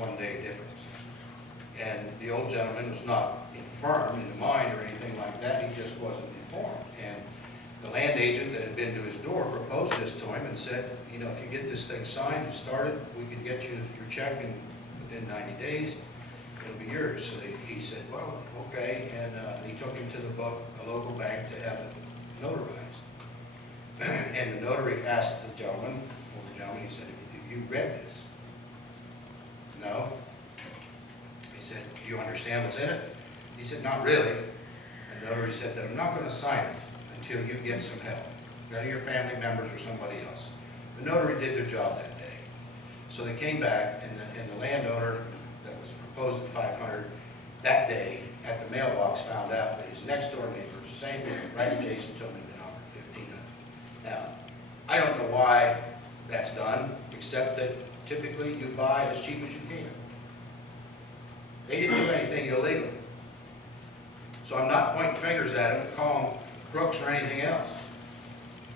1-day difference. And the old gentleman was not infirm in the mind or anything like that, he just wasn't informed. And the land agent that had been to his door proposed this to him and said, you know, if you get this thing signed and started, we can get you your check within 90 days, it'll be yours. So he said, well, okay, and he took him to a local bank to have it notarized. And the notary asked the gentleman, he said, have you read this? No. He said, do you understand what's in it? He said, not really. And the notary said that I'm not going to sign it until you get some help, whether your family members or somebody else. The notary did their job that day. So they came back, and the landowner that was proposed at $500 that day at the mailbox found out that his next door neighbor, the same thing, right adjacent to him, had been offered $1,500. Now, I don't know why that's done, except that typically you buy as cheap as you can. They didn't do anything illegal. So I'm not pointing fingers at them and calling them crooks or anything else.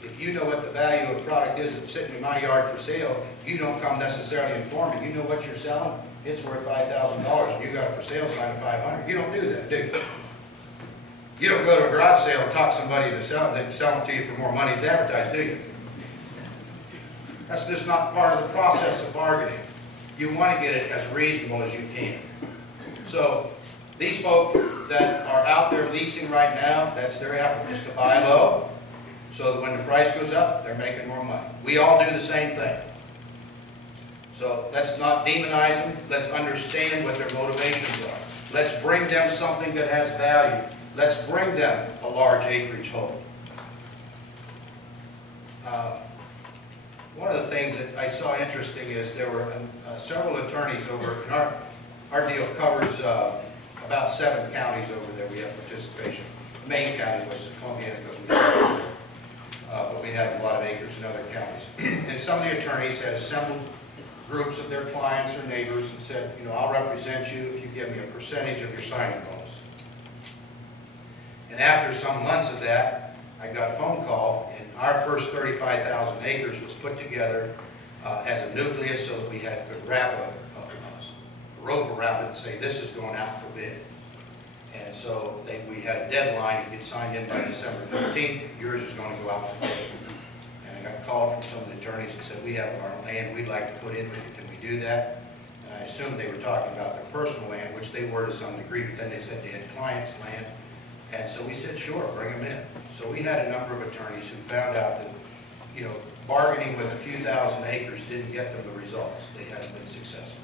If you know what the value of a product is that's sitting in my yard for sale, you don't come necessarily informing. You know what you're selling, it's worth $5,000 and you got a for sale sign of $500. You don't do that, do you? You don't go to a garage sale and talk somebody to sell it to you for more money it's advertised, do you? That's just not part of the process of bargaining. You want to get it as reasonable as you can. So these folk that are out there leasing right now, that's their effort, is to buy low, so that when the price goes up, they're making more money. We all do the same thing. So let's not demonize them. Let's understand what their motivations are. Let's bring them something that has value. Let's bring them a large acreage hold. One of the things that I saw interesting is there were several attorneys over, and our deal covers about 7 counties over there we have participation. The main county was Columbia, but we have a lot of acres in other counties. And some of the attorneys had assembled groups of their clients or neighbors and said, you know, I'll represent you if you give me a percentage of your signing bonus. And after some months of that, I got a phone call, and our first 35,000 acres was put together as a nucleus so that we could wrap a rope around it and say, this is going out for bid. And so we had a deadline to get signed in by December 15th. Yours is going to go out for bid. And I got called from some of the attorneys and said, we have our land we'd like to put in. Can we do that? And I assumed they were talking about their personal land, which they were to some degree, but then they said they had clients' land. And so we said, sure, bring them in. So we had a number of attorneys who found out that, you know, bargaining with a few thousand acres didn't get them the results. They hadn't been successful.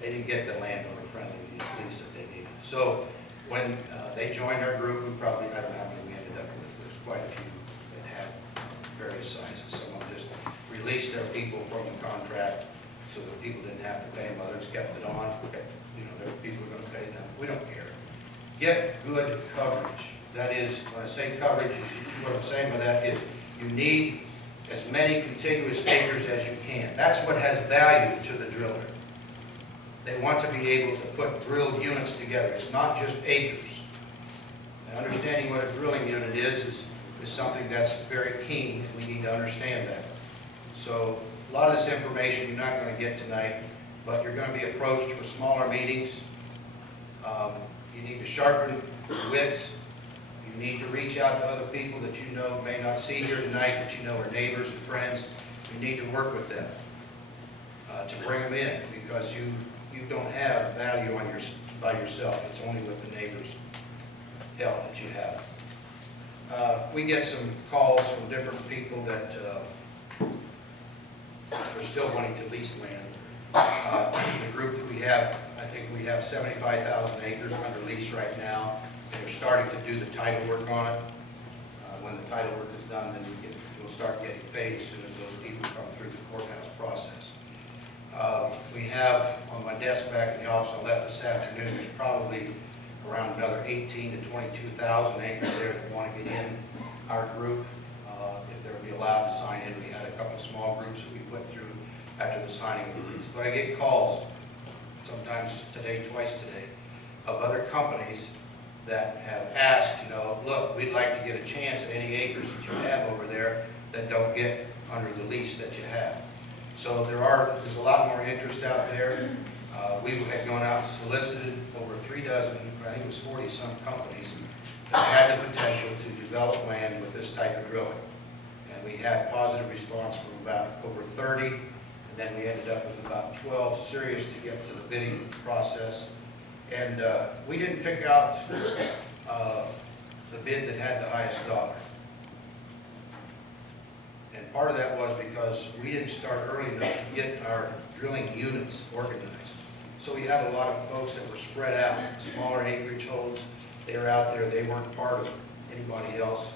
They didn't get the landowner-friendly lease that they needed. So when they joined our group, I don't know how many we ended up with. There's quite a few that had various sizes. Some of them just released their people from the contract so that people didn't have to pay them. Others kept it on. You know, their people were going to pay them. We don't care. Get good coverage. That is, when I say coverage, what I'm saying by that is you need as many contiguous acres as you can. That's what has value to the driller. They want to be able to put drilled units together. It's not just acres. And understanding what a drilling unit is something that's very keen, and we need to understand that. So a lot of this information you're not going to get tonight, but you're going to be approached for smaller meetings. You need to sharpen wits. You need to reach out to other people that you know may not see here tonight, that you know are neighbors and friends. You need to work with them to bring them in, because you don't have value by yourself. It's only with the neighbors' help that you have. We get some calls from different people that are still wanting to lease land. The group that we have, I think we have 75,000 acres under lease right now. They're starting to do the title work on it. When the title work is done, then we'll start getting paid as soon as those people come through the courthouse process. We have on my desk back in the office I left this afternoon, there's probably around another 18,000 to 22,000 acres there that want to get in our group. If they'll be allowed to sign in, we had a couple of small groups that we put through after the signing of the lease. But I get calls, sometimes today, twice today, of other companies that have asked, you know, look, we'd like to get a chance at any acres that you have over there that don't get under the lease that you have. So there's a lot more interest out there. We had gone out and solicited over 3 dozen, I think it was 40-some companies that had the potential to develop land with this type of drilling. And we had positive response from about over 30, and then we ended up with about 12 serious to get to the bidding process. And we didn't pick out the bid that had the highest dollar. And part of that was because we didn't start early enough to get our drilling units organized. So we had a lot of folks that were spread out, smaller acreage holds. They were out there, they weren't part of anybody else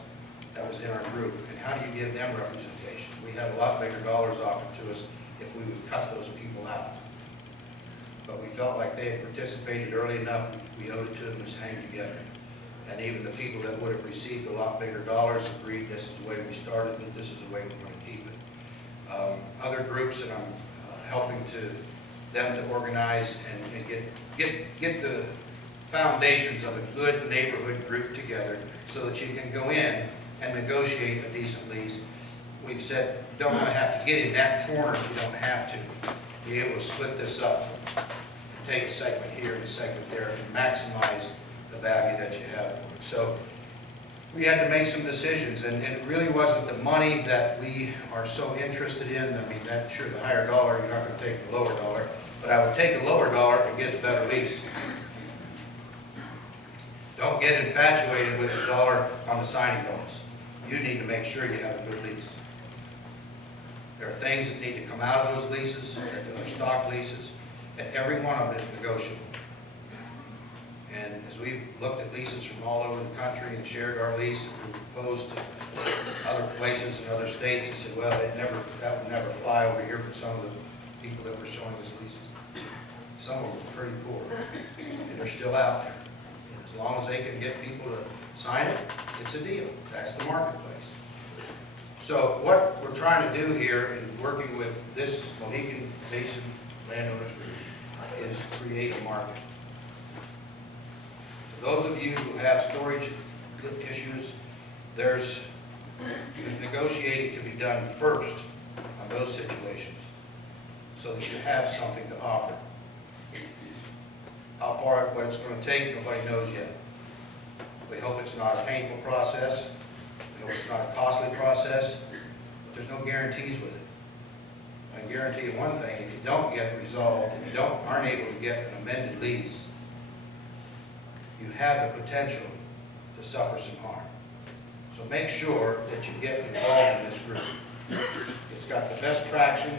that was in our group. And how do you give them representation? We had a lot bigger dollars offered to us if we would cut those people out. But we felt like they had participated early enough, we owed it to them to hang together. And even the people that would have received a lot bigger dollars agreed this is the way we started it, this is the way we're going to keep it. Other groups that I'm helping them to organize and get the foundations of a good neighborhood group together so that you can go in and negotiate a decent lease. We've said, don't want to have to get in that corner if you don't have to. Be able to split this up, take a segment here and a segment there, and maximize the value that you have for it. So we had to make some decisions, and it really wasn't the money that we are so interested in. I mean, that sure, the higher dollar, you're not going to take the lower dollar, but I would take a lower dollar and get a better lease. Don't get infatuated with the dollar on the signing bonus. You need to make sure you have a good lease. There are things that need to come out of those leases, that are stock leases, and every one of them is negotiable. And as we've looked at leases from all over the country and shared our lease and proposed to other places in other states, and said, well, that would never fly over here for some of the people that were showing us leases. Some of them are pretty poor, and they're still out there. And as long as they can get people to sign it, it's a deal. That's the marketplace. So what we're trying to do here in working with this Mohican Basin landowners group is create a market. For those of you who have storage issues, there's negotiating to be done first on those situations so that you have something to offer. How far, what it's going to take, nobody knows yet. We hope it's not a painful process. We hope it's not a costly process, but there's no guarantees with it. I guarantee you one thing, if you don't get it resolved, if you aren't able to get an amended lease, you have the potential to suffer some harm. So make sure that you get involved in this group. It's got the best traction,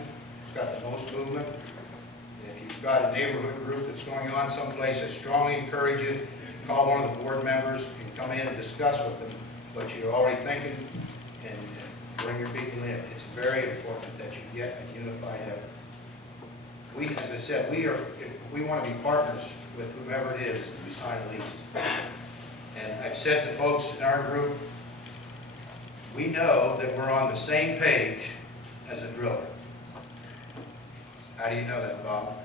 it's got the most movement. And if you've got a neighborhood group that's going on someplace, I strongly encourage you to call one of the board members and come in and discuss with them what you're already thinking and bring your people in. It's very important that you get a unified effort. We, as I said, we want to be partners with whomever it is that we sign a lease. And I've said to folks in our group, we know that we're on the same page as a driller. How do you know that, Bob?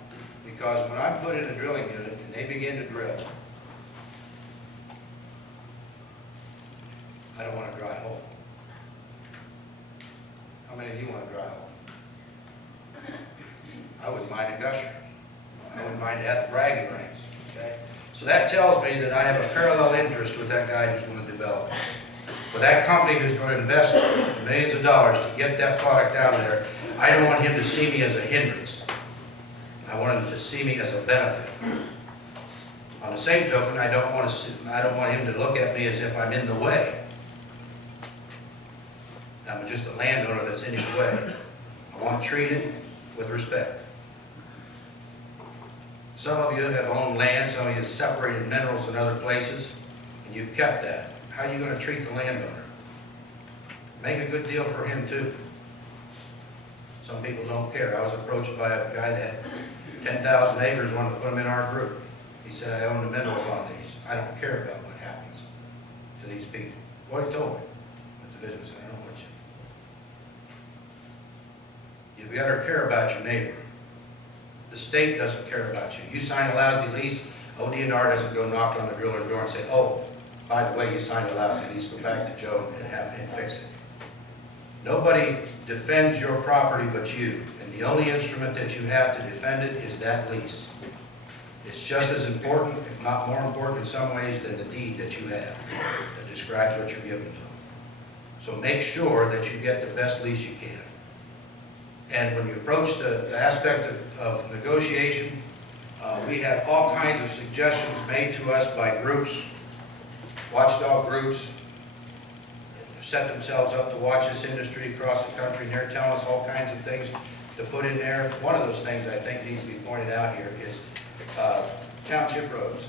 Because when I put in a drilling unit and they begin to drill, I don't want a dry hole. How many of you want a dry hole? I wouldn't mind a gusher. I wouldn't mind to have the bragging rights. Okay? So that tells me that I have a parallel interest with that guy who's going to develop it. For that company who's going to invest millions of dollars to get that product out of there, I don't want him to see me as a hindrance. I want him to see me as a benefit. On the same token, I don't want him to look at me as if I'm in the way. I'm just a landowner that's in his way. I want treated with respect. Some of you have owned land, some of you have separated minerals in other places, and you've kept that. How are you going to treat the landowner? Make a good deal for him too. Some people don't care. I was approached by a guy that had 10,000 acres, wanted to put them in our group. He said, I own the minerals on these. I don't care about what happens to these people. What he told me at the business, I don't know what you better care about your neighbor. The state doesn't care about you. You sign a lousy lease, ODNR doesn't go knock on the driller's door and say, oh, by the way, you signed a lousy lease, go back to Joe and have him fix it. Nobody defends your property but you, and the only instrument that you have to defend it is that lease. It's just as important, if not more important in some ways, than the deed that you have that describes what you're giving to them. So make sure that you get the best lease you can. And when you approach the aspect of negotiation, we have all kinds of suggestions made to us by groups, watchdog groups, set themselves up to watch this industry across the country, and they're telling us all kinds of things to put in there. One of those things I think needs to be pointed out here is township roads.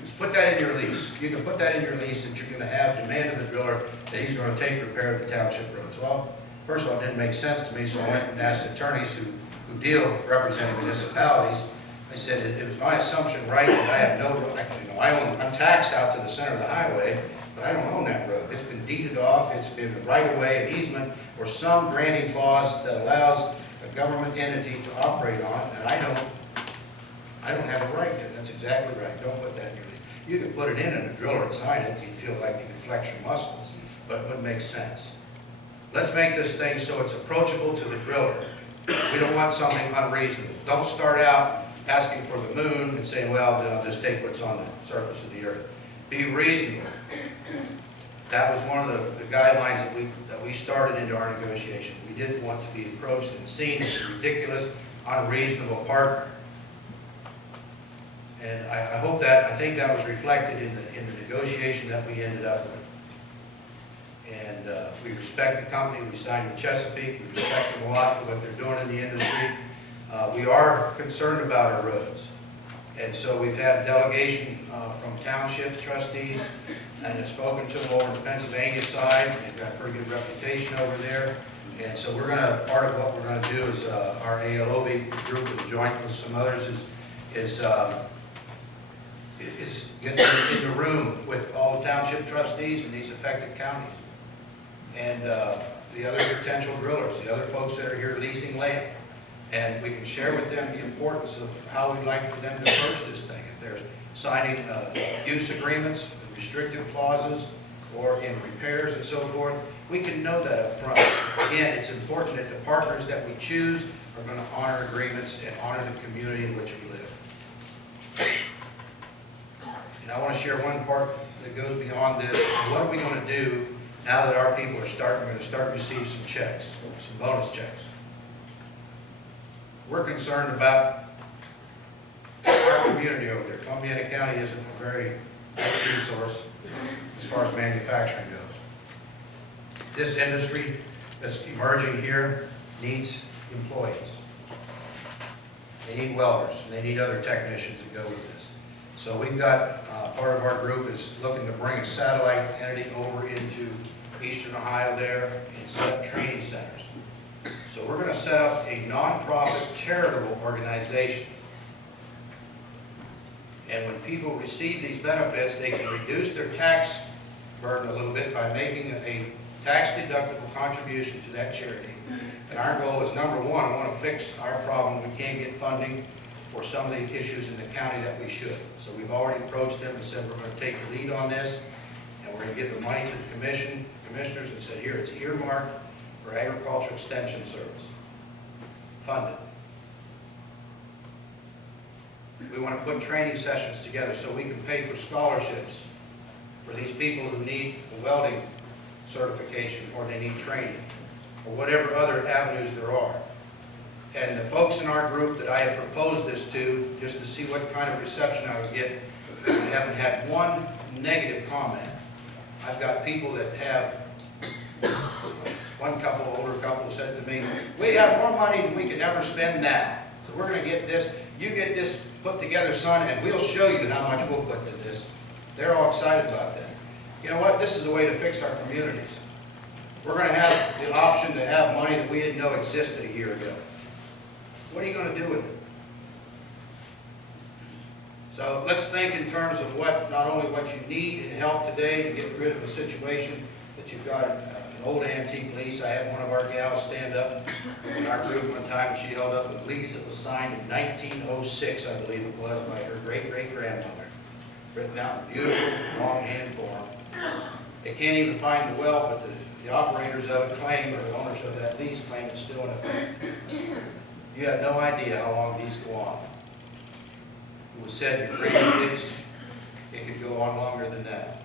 Just put that in your lease. You can put that in your lease that you're going to have demand of the driller that he's going to take repair of the township roads. Well, first of all, it didn't make sense to me, so I went and asked attorneys who deal representing municipalities. I said, it was my assumption, right, that I have I'm taxed out to the center of the highway, but I don't own that road. It's been deeded off, it's been a right-of-way, an easement, or some granting clause that allows a government entity to operate on it, and I don't have a right to it. That's exactly right. Don't put that in your lease. You can put it in and a driller can sign it, you feel like you can flex your muscles, but it wouldn't make sense. Let's make this thing so it's approachable to the driller. We don't want something unreasonable. Don't start out asking for the moon and saying, well, then I'll just take what's on the surface of the earth. Be reasonable. That was one of the guidelines that we started into our negotiation. We didn't want to be approached and seen as a ridiculous, unreasonable partner. And I think that was reflected in the negotiation that we ended up with. And we respect the company. We signed with Chesapeake. We respect them a lot for what they're doing in the industry. We are concerned about our roads. And so we've had a delegation from township trustees, and have spoken to them over the Pennsylvania side. They've got a pretty good reputation over there. And so we're going to, part of what we're going to do is our ALOB group, and joint with some others, is get in the room with all the township trustees in these affected counties. And the other potential drillers, the other folks that are here leasing land. And we can share with them the importance of how we'd like for them to approach this thing. If they're signing use agreements, restrictive clauses, or in repairs and so forth, we can know that up front. Again, it's important that the partners that we choose are going to honor agreements and honor the community in which we live. And I want to share one part that goes beyond this. What are we going to do now that our people are going to start to receive some checks, some bonus checks? We're concerned about our community over there. Columbiana County isn't a very big resource as far as manufacturing goes. This industry that's emerging here needs employees. They need welders, and they need other technicians to go with this. So we've got, part of our group is looking to bring a satellite entity over into eastern Ohio there and set up training centers. So we're going to set up a nonprofit charitable organization. And when people receive these benefits, they can reduce their tax burden a little bit by making a tax-deductible contribution to that charity. And our goal is, number one, I want to fix our problem. We can't get funding for some of the issues in the county that we should. So we've already approached them and said we're going to take the lead on this, and we're going to give the money to the commissioners and said, here, it's earmarked for agricultural extension service. Fund it. We want to put training sessions together so we can pay for scholarships for these people who need a welding certification, or they need training, or whatever other avenues there are. And the folks in our group that I have proposed this to, just to see what kind of reception I would get, we haven't had one negative comment. I've got people that have, one couple, older couple, said to me, we have more money than we could ever spend now. So we're going to get this, you get this put together, son, and we'll show you how much we'll put to this. They're all excited about that. You know what? This is a way to fix our communities. We're going to have the option to have money that we didn't know existed a year ago. What are you going to do with it? So let's think in terms of what, not only what you need in help today to get rid of a situation that you've got an old antique lease. I had one of our gals stand up in our group one time, and she held up a lease that was signed in 1906, I believe it was, by her great-great-grandmother. Written out in beautiful longhand form. They can't even find the well, but the operators of it claim, or the owners of that lease claim it's still in effect. You have no idea how long these go on. It was said in grandkids, it could go on longer than that.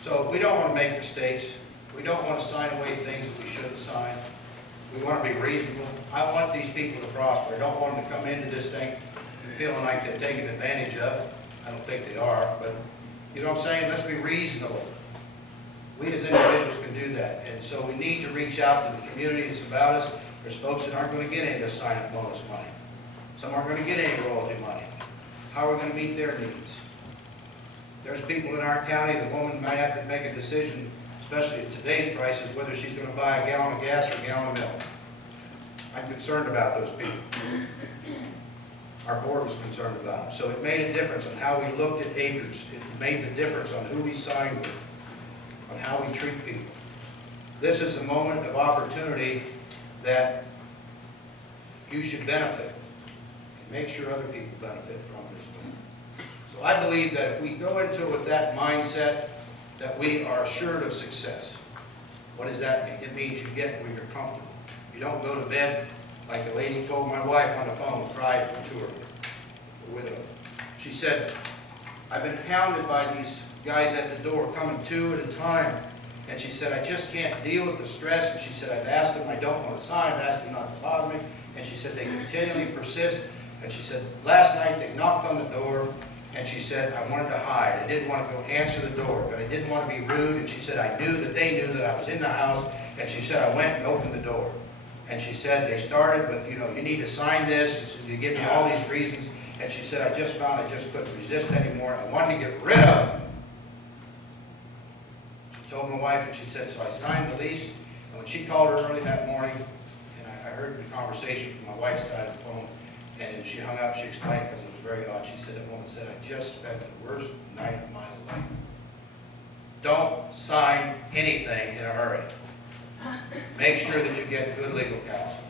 So we don't want to make mistakes. We don't want to sign away things that we shouldn't sign. We want to be reasonable. I want these people to prosper. I don't want them to come into this thing feeling like they're taking advantage of it. I don't think they are, but you know what I'm saying? Let's be reasonable. We as individuals can do that. And so we need to reach out to the community that's about us. There's folks that aren't going to get any of this sign-up bonus money. Some aren't going to get any royalty money. How are we going to meet their needs? There's people in our county, the woman might have to make a decision, especially at today's prices, whether she's going to buy a gallon of gas or a gallon of milk. I'm concerned about those people. Our board was concerned about them. So it made a difference on how we looked at acres. It made the difference on who we signed with, on how we treat people. This is a moment of opportunity that you should benefit and make sure other people benefit from it as well. So I believe that if we go into it with that mindset, that we are assured of success. What does that mean? It means you get where you're comfortable. You don't go to bed like a lady told my wife on the phone, cried to her, the widow. She said, I've been hounded by these guys at the door, coming two at a time. And she said, I just can't deal with the stress. And she said, I've asked them, I don't want to sign. I've asked them not to bother me. And she said, they continually persist. And she said, last night they knocked on the door. And she said, I wanted to hide. I didn't want to go answer the door, but I didn't want to be rude. And she said, I knew that they knew that I was in the house. And she said, I went and opened the door. And she said, they started with, you know, you need to sign this. And so you give me all these reasons. And she said, I just found I just couldn't resist anymore. I wanted to get rid of them. She told my wife, and she said, so I signed the lease. And when she called her early that morning, and I heard the conversation from my wife's side of the phone, and she hung up, she explained, because it was very odd. She said, that woman said, I just spent the worst night of my life. Don't sign anything in a hurry. Make sure that you get good legal counsel.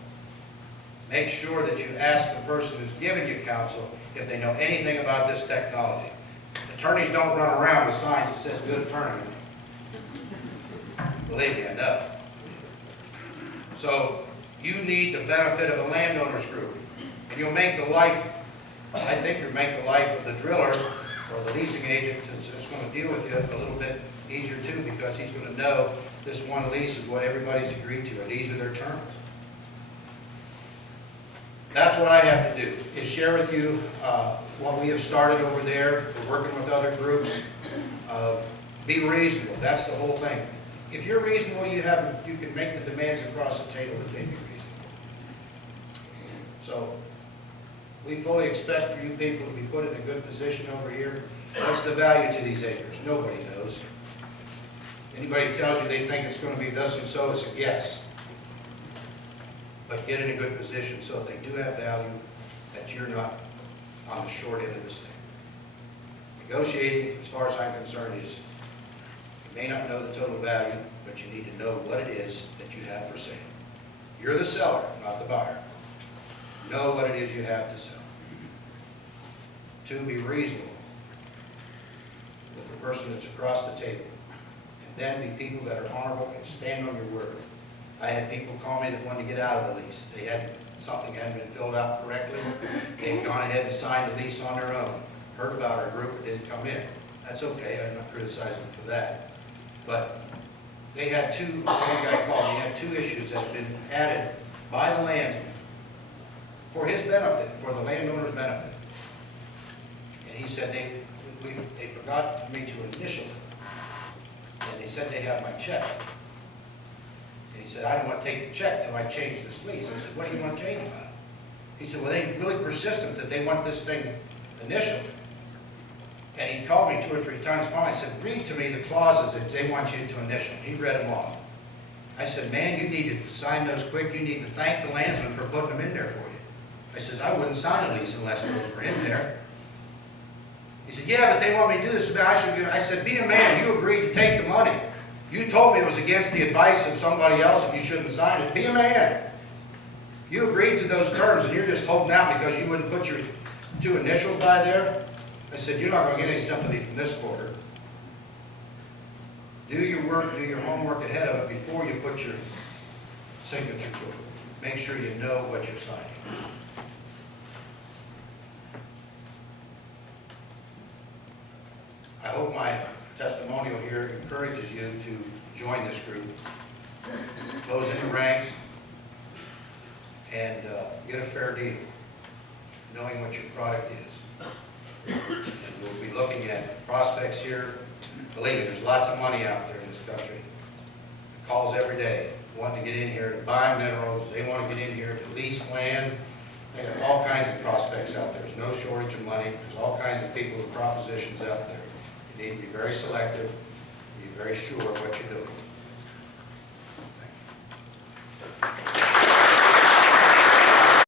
Make sure that you ask the person who's giving you counsel if they know anything about this technology. Attorneys don't run around with signs that says good attorney. Believe me, I know. So you need the benefit of a landowners group. And you'll make the life, I think you'll make the life of the driller or the leasing agent that's going to deal with you a little bit easier too, because he's going to know this one lease is what everybody's agreed to, and these are their terms. That's what I have to do, is share with you what we have started over there. We're working with other groups. Be reasonable. That's the whole thing. If you're reasonable, you can make the demands across the table that they be reasonable. So we fully expect for you people to be put in a good position over here. What's the value to these acres? Nobody knows. Anybody tells you they think it's going to be thus and so, it's a guess. But get in a good position so if they do have value, that you're not on the short end of this thing. Negotiating, as far as I'm concerned, is you may not know the total value, but you need to know what it is that you have for sale. You're the seller, not the buyer. Know what it is you have to sell. Two, be reasonable with the person that's across the table. Then be people that are honorable and stand on your word. I had people call me that wanted to get out of the lease. They had something hadn't been filled out correctly. They'd gone ahead and signed the lease on their own. Heard about our group, it didn't come in. That's okay, I'm not criticizing them for that. But they had one guy called me, he had 2 issues that had been added by the landsman for his benefit, for the landowner's benefit. And he said they forgot for me to initial it. And they said they have my check. And he said, I don't want to take the check till I change this lease. I said, what do you want to change about it? He said, well, they're really persistent that they want this thing initialed. And he called me 2 or 3 times. Finally, I said, read to me the clauses that they want you to initial. He read them off. I said, man, you need to sign those quick. You need to thank the landsman for putting them in there for you. I said, I wouldn't sign a lease unless those were in there. He said, yeah, but they want me to do this. I said, be a man. You agreed to take the money. You told me it was against the advice of somebody else if you shouldn't sign it. Be a man. You agreed to those terms, and you're just holding out because you wouldn't put your 2 initials by there. I said, you're not going to get any sympathy from this quarter. Do your work, do your homework ahead of it before you put your signature to it. Make sure you know what you're signing. I hope my testimonial here encourages you to join this group, close in the ranks, and get a fair deal, knowing what your product is. And we'll be looking at prospects here. Believe me, there's lots of money out there in this country. Calls every day, wanting to get in here to buy minerals, they want to get in here to lease land. They have all kinds of prospects out there. There's no shortage of money. There's all kinds of people with propositions out there. You need to be very selective, be very sure of what you're doing. Thank you.